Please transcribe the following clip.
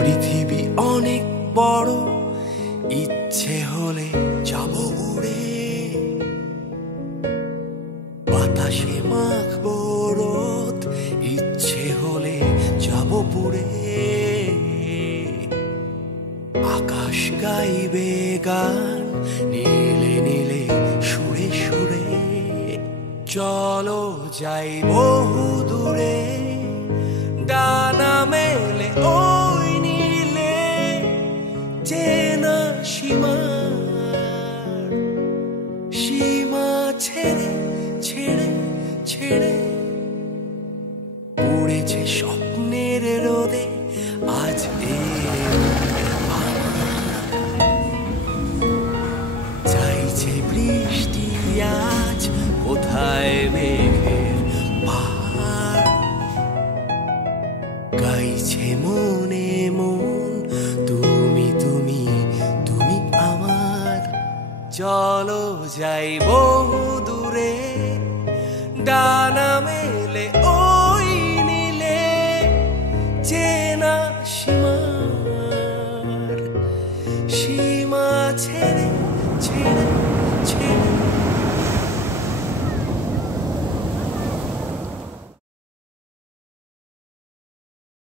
পৃথিবী অনেক বড়, ইচ্ছে হলে যাব উড়ে। বাতাসে মাখবো রোদ, ইচ্ছে হলে যাব পুড়ে। আকাশ গাইবে গান, নীলে নীলে সুরে সুরে। চলো যাই বহু দূরে, ডানা মেলে ওই নীলে। চেনা সীমার, সীমা ছেড়ে ছেড়ে ছেড়ে উড়েছে স্বপ্নের রোদে। আজ চাইছে বৃষ্টি, আজ কোথায় মেঘের পাহাড়। গাইছে মনে মন, তুমি তুমি তুমি আমার। চলো যাই বহু দূরে, ডানা মেলে ওই নীলে। চেনা সীমার, সীমা ছেড়ে ছেড়ে ছেড়ে